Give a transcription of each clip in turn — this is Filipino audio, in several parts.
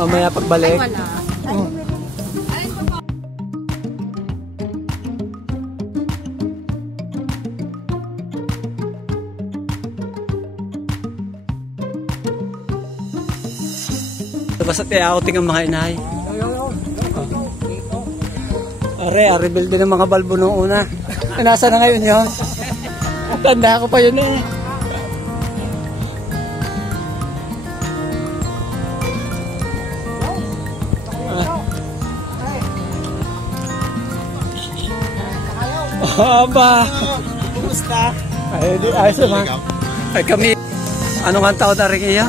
Mamaya pagbalik. Ay, wala. Basta kaya outing ang mga inay. Rebuild din ng mga balbo noong una. Nasa na ngayon yun? Tanda ko pa yun eh. Aba. Kumusta? Ay, ayos naman. Ay kami, anong ang taon na rin iya?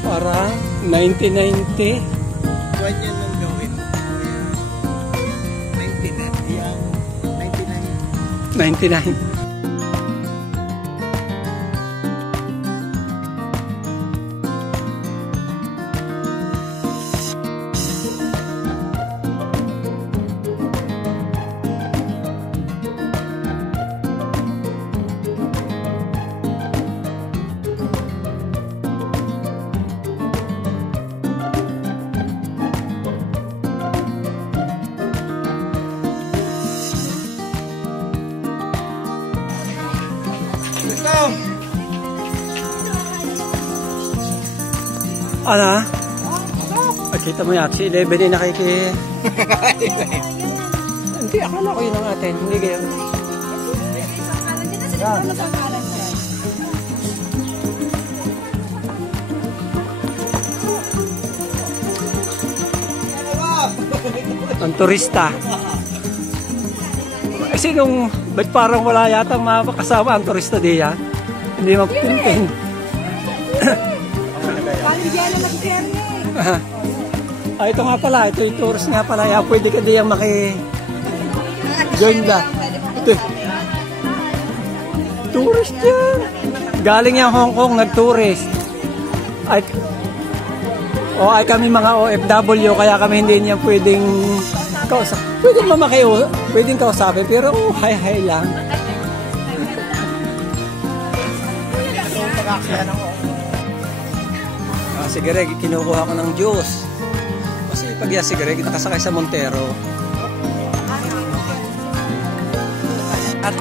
Para 1990. Buwan yan nang gawin. 99. Ano? Kita mo yung Axie 11 yung nakiki... Hindi, akala ko yun ang atin. Hindi kayo. Ang turista. Kasi nung ba't parang wala yata makasama ang turista diyan? Hindi magpintin. Ito nga pala, ito yung tourist nga pala. Ya, pwede ka diyang maki-join ba? Ito. Tourist yan. Galing yung Hong Kong, nag-tourist. Ay kami mga OFW, kaya kami hindi niya pwedeng kausap. Pwedeng kausapin, pero hi-hi lang. Si Greg, kinukuha ko ng juice. Kasi pag si Greg, nakasakay sa Montero. At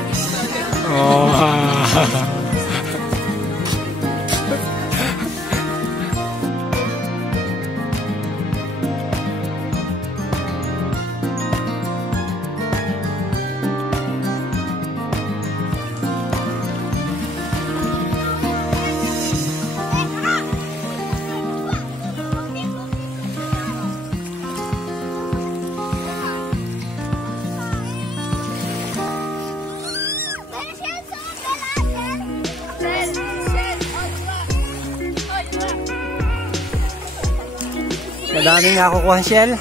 madaming nakukuha ang shell.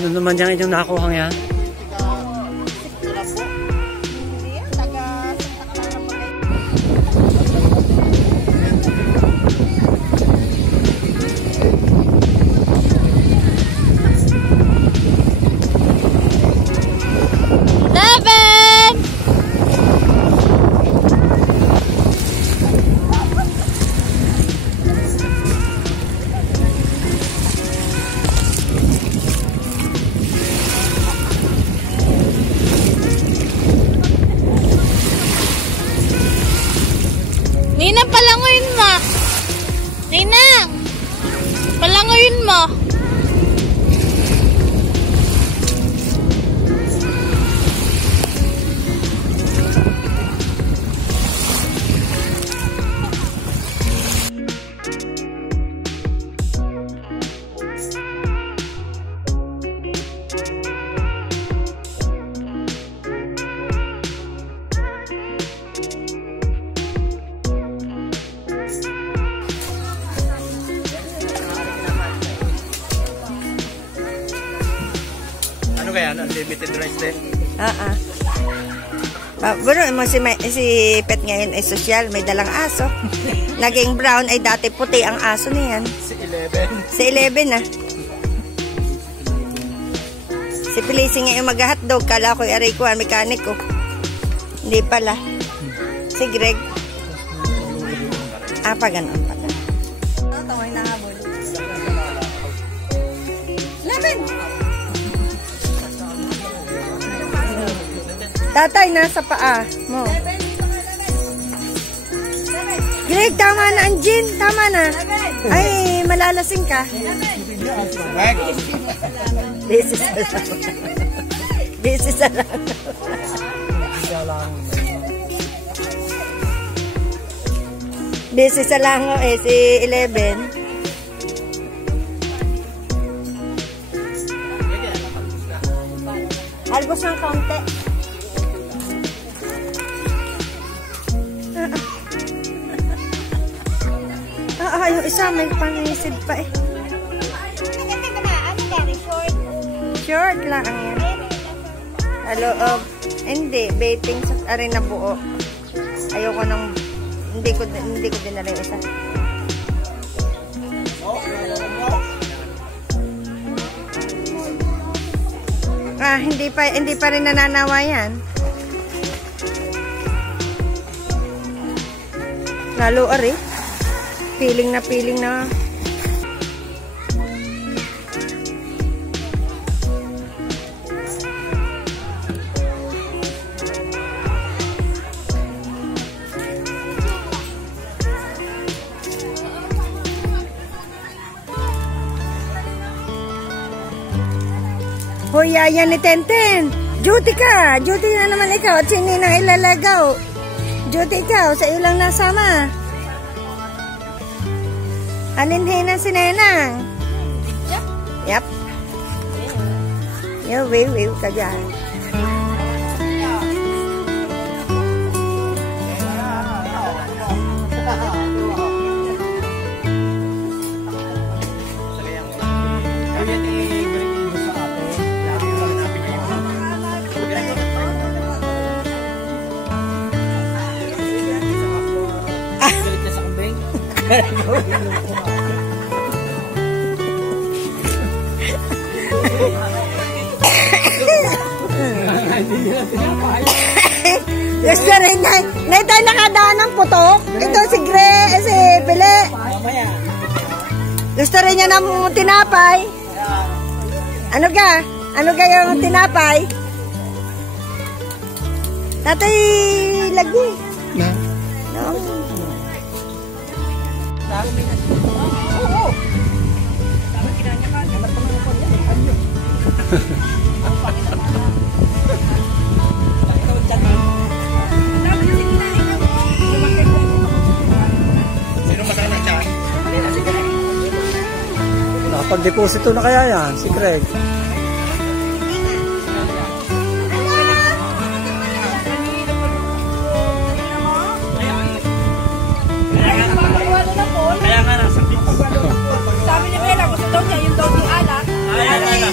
Ano naman yan inyong nakuha yan? Ninang, palangoyin mo. Ninang, palangoyin mo. yan, unlimited rice din. Bro, mo si Pet ngayon ay sosyal, may dalang aso. Naging brown ay dati puti ang aso niyan. Si 11 ah. Si Felicie ngayon mag-hotdog, kala ko aray ko, mekaniko. Hindi pala. Si Greg. Pa ganon pala. Tawag na habol. 11! Tatay, nasa paa mo. Greg, tama na ang gin. Tama na. Ay, malalasing ka. This is a lang. This is a lang si 11. Albos ng kaunti. Yung isa may panisid pa eh. Short lang yan. Loob. Hindi, baiting sa arin na buo. Ayoko nang hindi ko dinala yung isa. Hindi pa rin nananawa yan. Lalo ari. Piling na. Hoy, yan ni Tenten. Duty ka. Duty na naman ikaw. At sini na ilalagaw. Duty ikaw. Sa iyo lang nasama. Alinhin na si Nenang. Yep. Yo, wiw ka dyan. Gusto rin na tayo nakadaan ng putok. Ito si Pele. Gusto rin niya ng tinapay. Ano ka yung tinapay? Tatay lagi. No. Nakapag-deposito na kaya yan, si Craig. Kaya nga nasa pizza. Sabi ni Bella, gusto daw niya yung daw yung alak. Kaya kami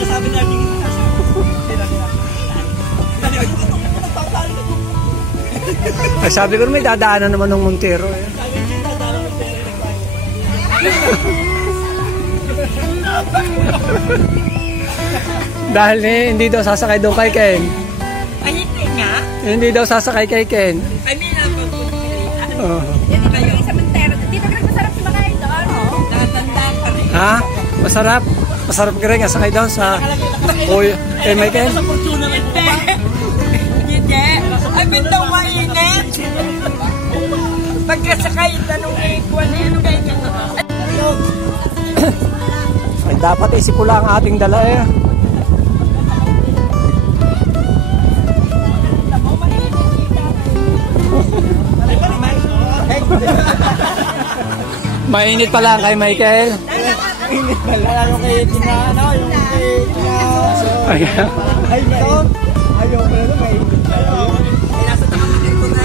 sabi namin Ay, sabi ko may dadaanan naman ng Montero eh. Dahil hindi daw sasakay doon kay Ken. Ay, hindi nga? Hindi daw sasakay kay Ken. I mean, yan ba yung sa Montero? Di ba ka masarap si mga ito? Nakatanda ka rin. Ha? Masarap? Masarap ka rin sakay doon sa kay Michael? sa Fortuna rin po ba? Hindi. Ay, bitaw mainit. Pagkasakay, tanong ikuan na yan. Ay, dapat isip ko lang ang ating dala eh. Mainit pa lang kay Michael. Init pala yung kay Tina, ano? Yung kay Tina. Ayaw pala na mainit pala. Nasa takaman ko na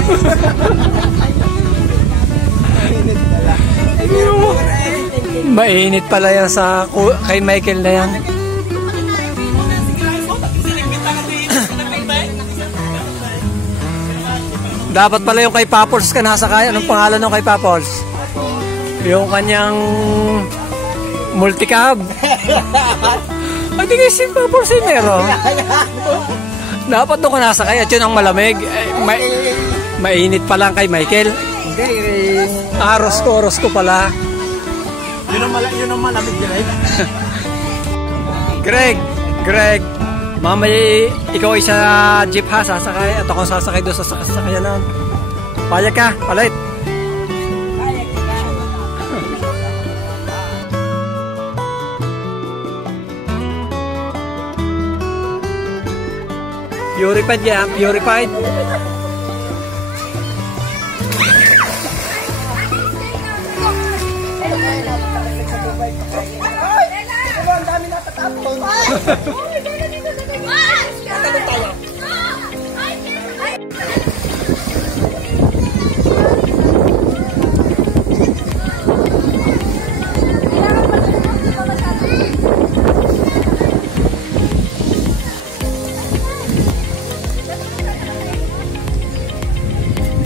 Mainit pala yan sa kay Michael na yan. Dapat pala yung kay Papols ka nasakay. Anong pangalan ng kay Papols? Yung kanyang multicab. Ay, di kasi Papols ay meron. Dapat doon ka nasakay at yun ang malamig. Mainit pa lang kay Michael. Hindi. Rosko pala. Yun ang malamig yun eh. Greg, mamaya ikaw ay sa jeep ha, sasakay at ako sasakay doon sa sasakyanan. Payag ka, palit. Purified yan, purified.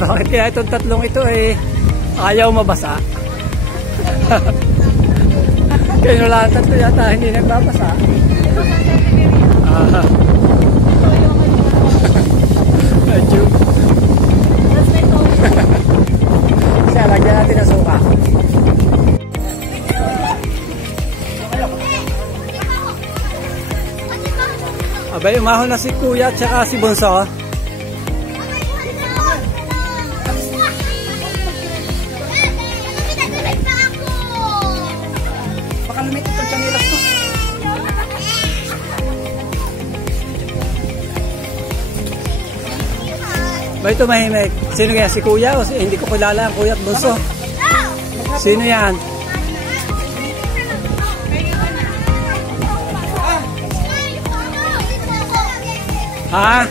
Bakit kaya itong tatlong ito eh ayaw mabasa? Kayo lang tatlo yata hindi nagbabasa. Medyo. Siya, lagyan natin ang suka. Abay, umahon na si Kuya at saka si Bunso. Baka lumit itong chanilas ko. Ba ito mahimik? Sino kaya? Si Kuya o hindi ko kilala ang Kuya at Bunso? Sino yan? Ha?